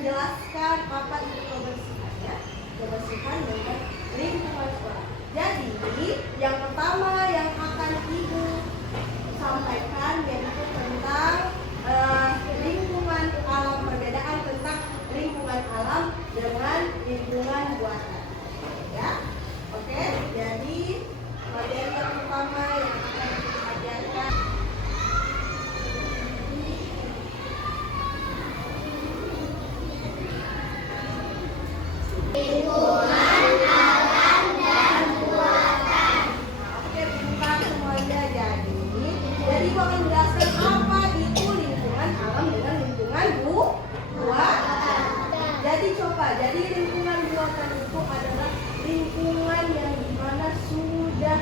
menjelaskan apa itu kebersihan ya. Kebersihan dengan lingkungan sekolah. Jadi yang pertama yang akan Ibu sampaikan yaitu tentang lingkungan alam, perbedaan tentang lingkungan alam dengan lingkungan buatan. Ya, oke. Jadi materi yang pertama yang akan diajarkan lingkungan alam dan buatan. Oke, bukan semuanya. Jadi Ibu akan menjelaskan apa itu lingkungan alam dengan lingkungan buatan. Jadi coba, jadi lingkungan buatan itu adalah lingkungan yang dimana sudah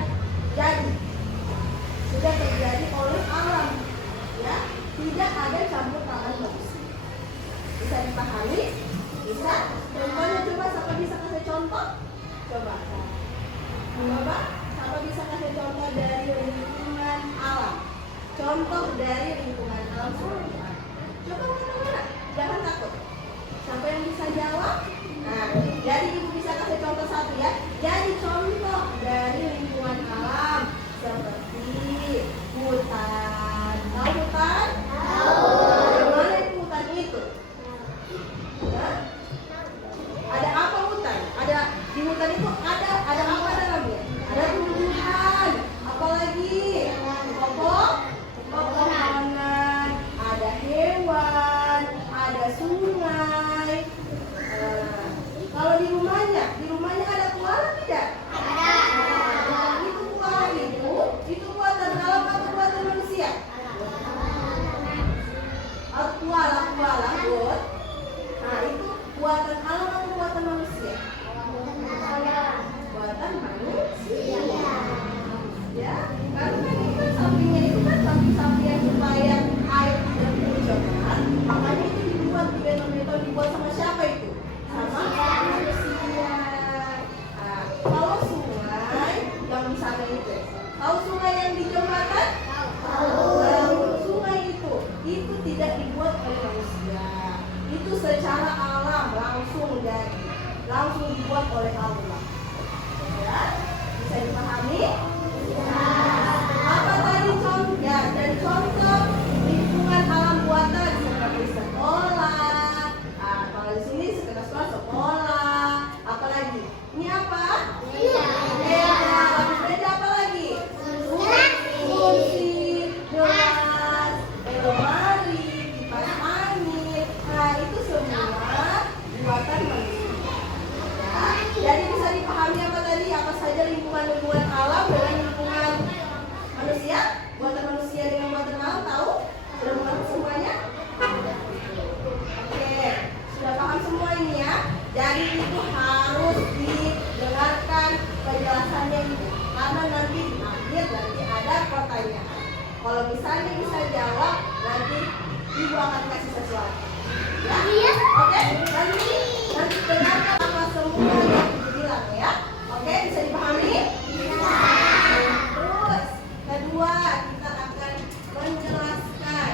terjadi oleh alam, ya, tidak ada campur tangan manusia. Bisa dipahami? Bisa? Contohnya coba, siapa bisa kasih contoh? Coba, siapa bisa kasih contoh dari lingkungan alam? Contoh dari lingkungan alam seperti apa? Coba mana-mana, jangan takut. Siapa yang bisa jawab? Nah, jadi Ibu bisa kasih contoh satu ya. Jadi contoh dari lingkungan alam seperti hutan. Tahu hutan? Tahu. Bagaimana itu hutan itu? Nah, ada apa hutan? Ada di hutan itu ada apa dalamnya? Ada tumbuhan, apalagi pepohonan, ada hewan, ada sungai. Kalau di rumahnya ada koala tidak? Ada. Itu koala itu buatan alam atau buatan manusia? Koala buat. Nah, itu buatan alam atau buatan manusia? Buatan manusia. Ya, karena itu sampingnya itu kan samping-sampingan supaya air tidak tercemar. Makanya itu dibuat sama siapa itu? Sama manusia. Nah, kalau sungai yang di sana itu, tahu sungai yang di jembatan? Tahu. Sungai itu tidak dibuat oleh manusia. Itu secara alam langsung dibuat oleh Allah. Ya, bisa dipahami? Apa tadi contohnya? Dan contoh lingkungan alam buatan seperti sekolah. Kalau di sini sekolah. Apalagi? Ini apa? Beda apa lagi? Kursi, gelas, lemari, kipas angin. Nah, itu semua buatan manusia. Ya, jadi bisa dipahami apa tadi? Apa saja lingkungan alam dengan lingkungan manusia? Buatan manusia dengan buatan alam, tahu? Sudah mengerti semuanya? Oke, sudah paham semua ini ya? Jadi itu harus didengarkan penjelasannya itu, karena nanti di akhir nanti ada pertanyaan. Kalau misalnya bisa jawab, nanti Ibu akan kasih sesuatu. Ya? Oke? Nanti dengarkan apa semua yang Ibu bilang ya. Oke, bisa dipahami? Bisa. Terus, kedua kita akan menjelaskan.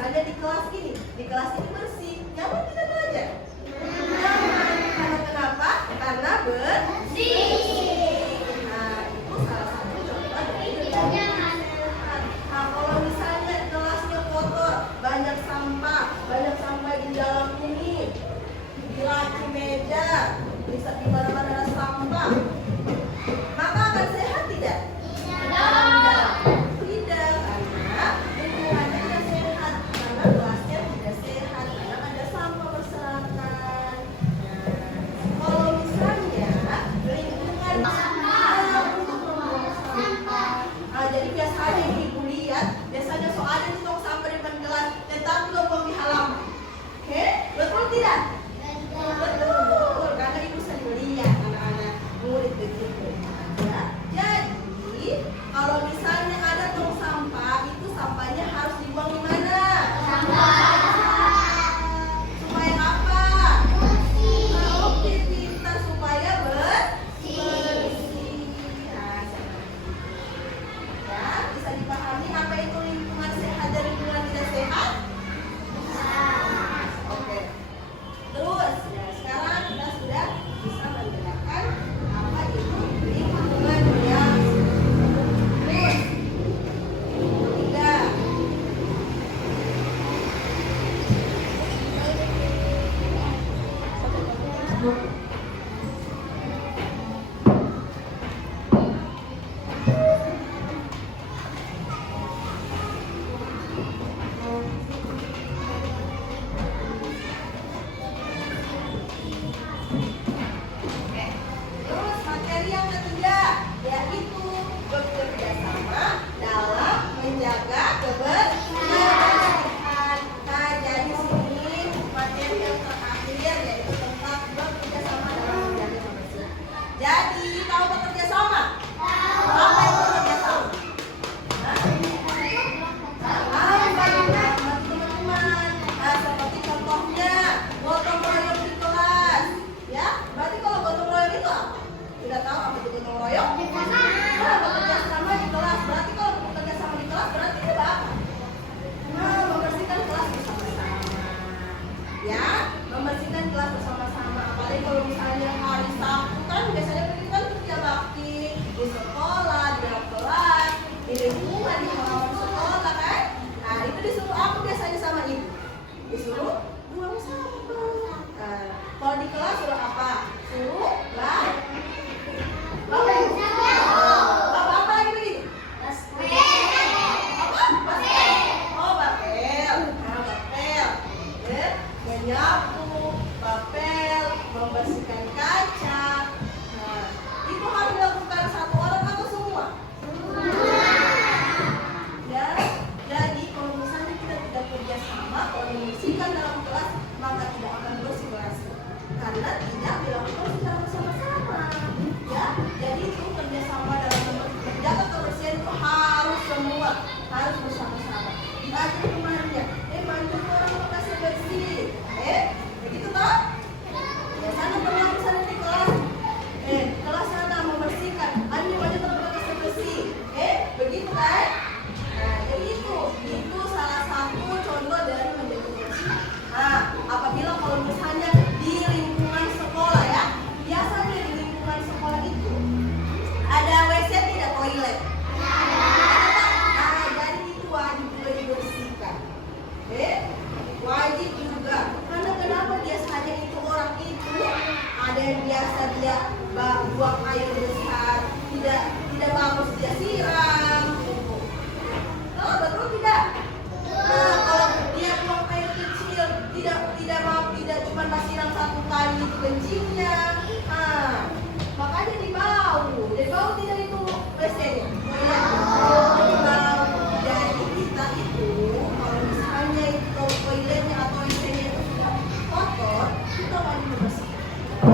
Misalnya di kelas ini bersih, nyaman kita belajar? Nyaman. Karena kenapa? Karena bersih. Nah, itu salah satu contoh dari sehat. Nah, kalau misalnya kelasnya kotor, banyak sampah di dalam ini, di laci meja, bisa di mana-mana ada sampah, maka akan sehat tidak? Tidak, karena lingkungannya tidak sehat, karena kelasnya tidak sehat, karena ada sampah berserakan. Nah, kalau misalnya lingkungan untuk membuang sampah, jadi biasanya ibu lihat, biasanya soalnya di tong sampah di depan kelas, tetapi lo buang di halaman. Oke, betul tidak? Betul, karena ibu sering lihat anak-anak murid begitu. Ya, jadi kalau misalnya ada tong sampah, itu sampahnya harus dibuang di mana? Supaya apa? Oke, pintar, supaya bersih. Nah, ya, bisa dipahami apa itu lingkungan sehat dan lingkungan tidak sehat? Oke. Terus, ya, sekarang kita sudah bisa menjelaskan apa itu lingkungan yang terus. Ketiga, terus materi yang ketiga yaitu bekerja sama dalam menjaga kebersihan. Nah, jadi sini materi yang terakhir yaitu tentang bekerja sama dalam menjaga kebersihan. Jadi tahu bekerja sama? Apa itu bekerja sama? Teman-teman, seperti contohnya gotong royong di kelas, ya. Berarti kalau gotong royong itu apa? Sudah tahu apa itu gotong royong? Nah, bekerja sama di kelas. Berarti kalau bekerja sama di kelas berarti itu apa? Nah, membersihkan kelas bersama-sama. Ya, membersihkan kelas bersama-sama. Apalagi kalau misalnya hari Sabtu kan biasanya kita kerja bakti di sekolah, di dalam kelas, di lingkungan, di halaman sekolah kan. Nah, itu disuruh aku biasanya sama ibu. Disuruh buang sampah. Nah, kalau di kelas suruh apa? Suruh apa lagi begitu? Oh, bapel. Nah, bapel. Ya, menyapu, bapel, membersihkan kaca. Nah, itu harus dilakukan satu orang atau semua? Ya, jadi kalau misalnya kita tidak kerja sama, kalau membersihkan dalam kelas, maka tidak akan bersih kelas. Karena tidak dilakukan secara bersama-sama. Ya, jadi itu kerjasama dalam menjaga kebersihan itu harus semua, harus bersama-sama. Diajar kemarinnya, bantu orang lokasi bersih. Begitu toh? Ya, sana teman misalnya di kelas, kelas sana membersihkan, ayo bantu orang lokasi bersih. Begitu kan? Nah, jadi itu salah satu contoh dari menjaga kebersihan. Nah, apabila kalau misalnya di lingkungan sekolah ya, biasanya di lingkungan sekolah itu ada WC tidak, toilet? Nah, jadi itu wajib juga dibersihkan. Wajib juga. Karena kenapa biasanya itu orang itu ada yang biasa dia buang air besar, tidak bagus dia siram. Oh, betul tidak? Nah, kalau dia buang air kecil, tidak cuma siram satu kali itu kencingnya. Nah, makanya dibau tidak itu WC-nya. Jadi bau. Jadi kita itu kalau misalnya itu toiletnya atau WC-nya itu sudah kotor, kita wajib membersihkan.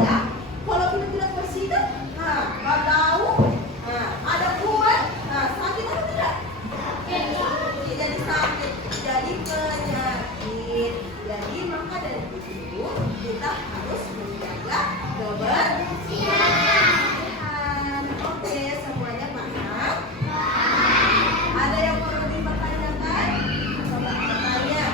Ya, kalau kita tidak bersihkan, bau, ada kuman, sakit atau tidak? Jadi sakit, jadi penyakit. Jadi maka dari itu kita harus menjaga kebersihan. Oke, semuanya paham? Ada yang perlu dipertanyakan? Coba bertanya.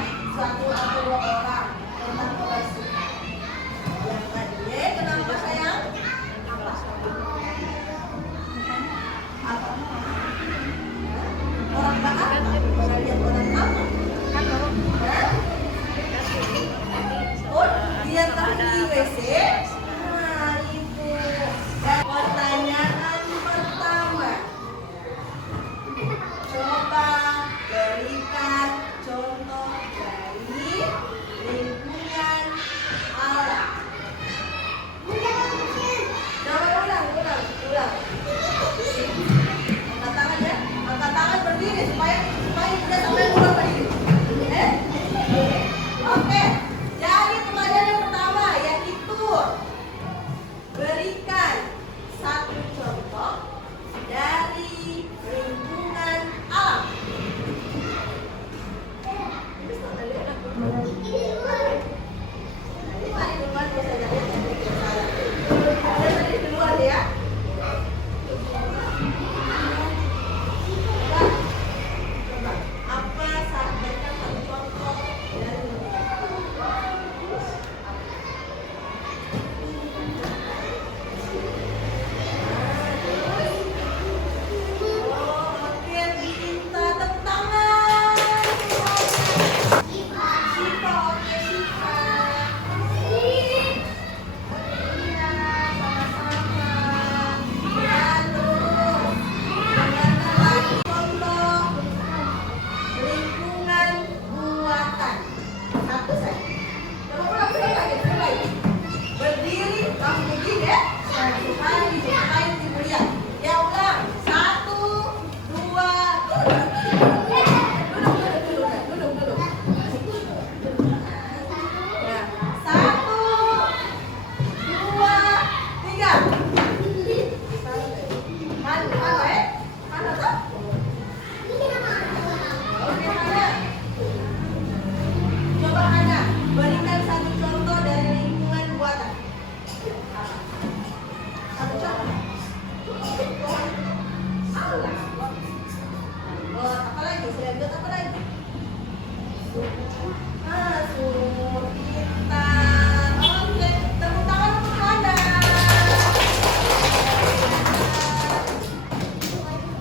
Masuk. Pintar. Oke, tepuk tangan untuk Hana.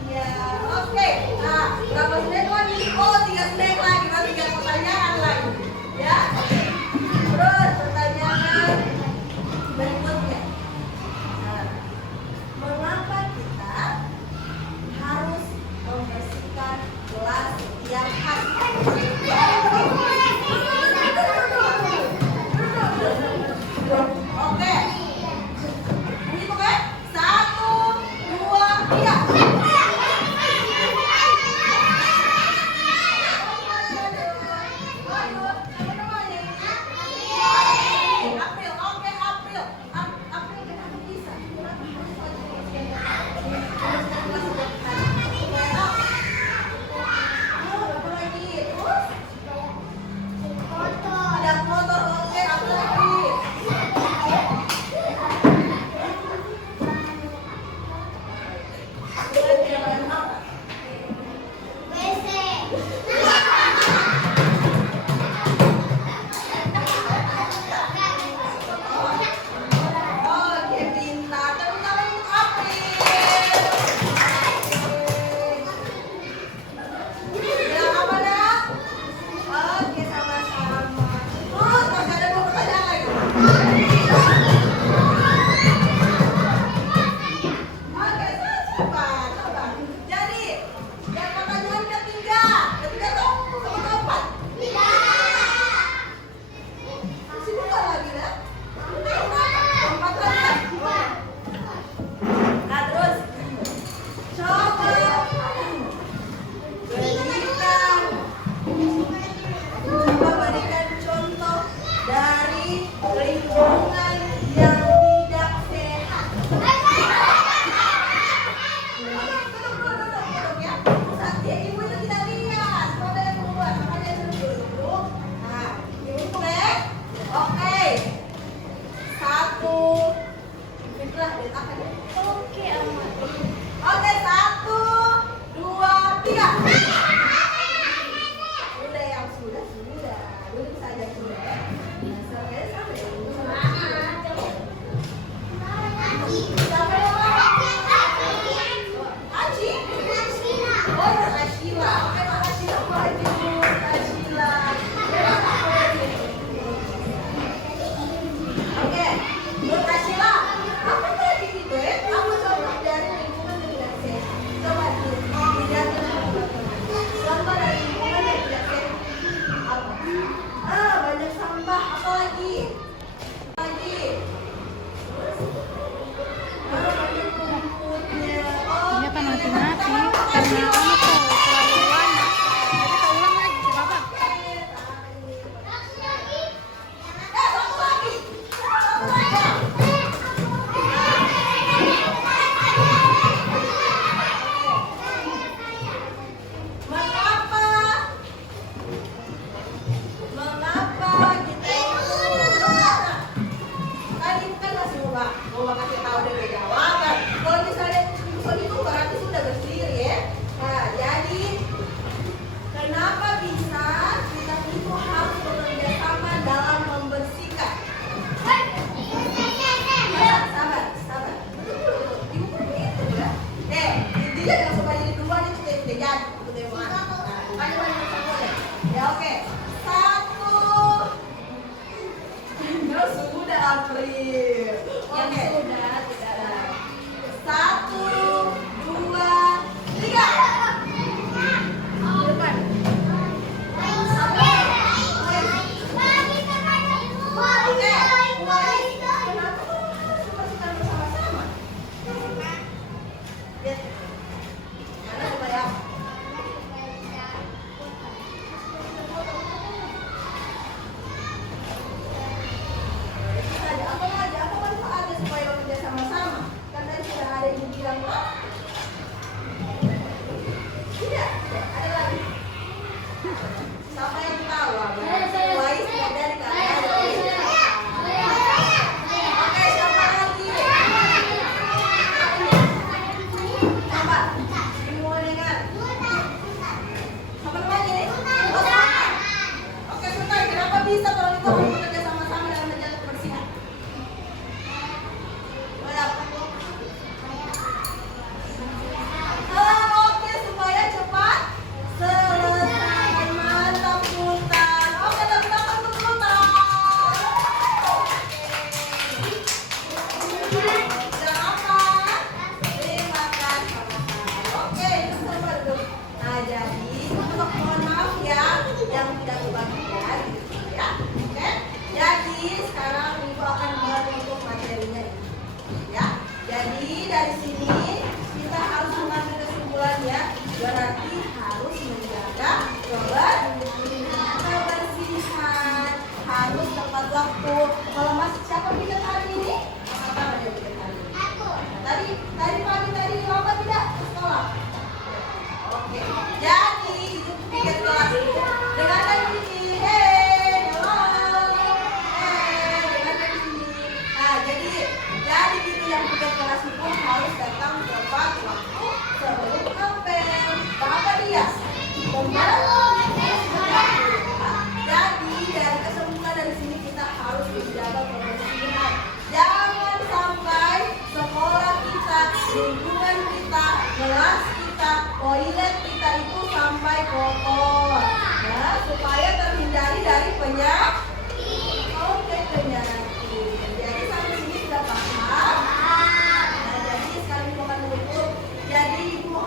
Ya, oke. Nah, berapa snack lagi? Oh, 3 snack lagi. Masih 3 pertanyaan lagi. Ya. Terus pertanyaan berikutnya. Nah, mengapa kita harus membersihkan gelas setiap hari? Oke. Hitung ya. 1, 2, 3. April, oke April. April kenapa bisa? Kenapa harus wajib apa lagi? Terus? Ada motor, oke apa lagi? Jangan apa? Oke, pintar. Tepuk tangan untuk April. Bilang apa, Nak? Oke, sama-sama. Terus, masih ada 2 pertanyaan lagi. Oke, coba. Jadi, yang pertanyaan ketiga. Ketiga tuh sama keempat. Masih 2 lagi, Nak. Keempat lagi. Nah, terus. Coba berikan contoh dari lingkungan yang tidak sehat. Duduk ya. Saatnya ibu itu tidak lihat. Kalau ada yang keluar, makanya duduk. Nah, ibu boleh? Oke. 1. Fitlah, lihat apa ya? Oke, 1, 2, 3. Sudah yang sudah. Duduk saja sudah ya. Sampai. Sampai Aci? Oh, Ashila. Oke, Pak Ashila. Ashila. Oke, Nur Ashila. Apa tadi gitu ya? Apa contoh dari lingkungan yang tidak sehat? Coba dilihat contoh dari lingkungan yang tidak sehat. Apa? Banyak sampah. Apa lagi? Banyak rumputnya. Ini apa mati-mati karena kamu tuh terlalu lama. Jadi tak ulang lagi, siapa apa? Satu lagi. Mengapa kita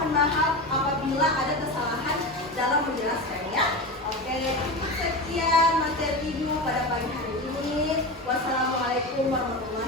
mohon maaf apabila ada kesalahan dalam menjelaskan ya. Oke, cukup sekian materi Ibu pada pagi hari ini. Wassalamualaikum warahmatullahi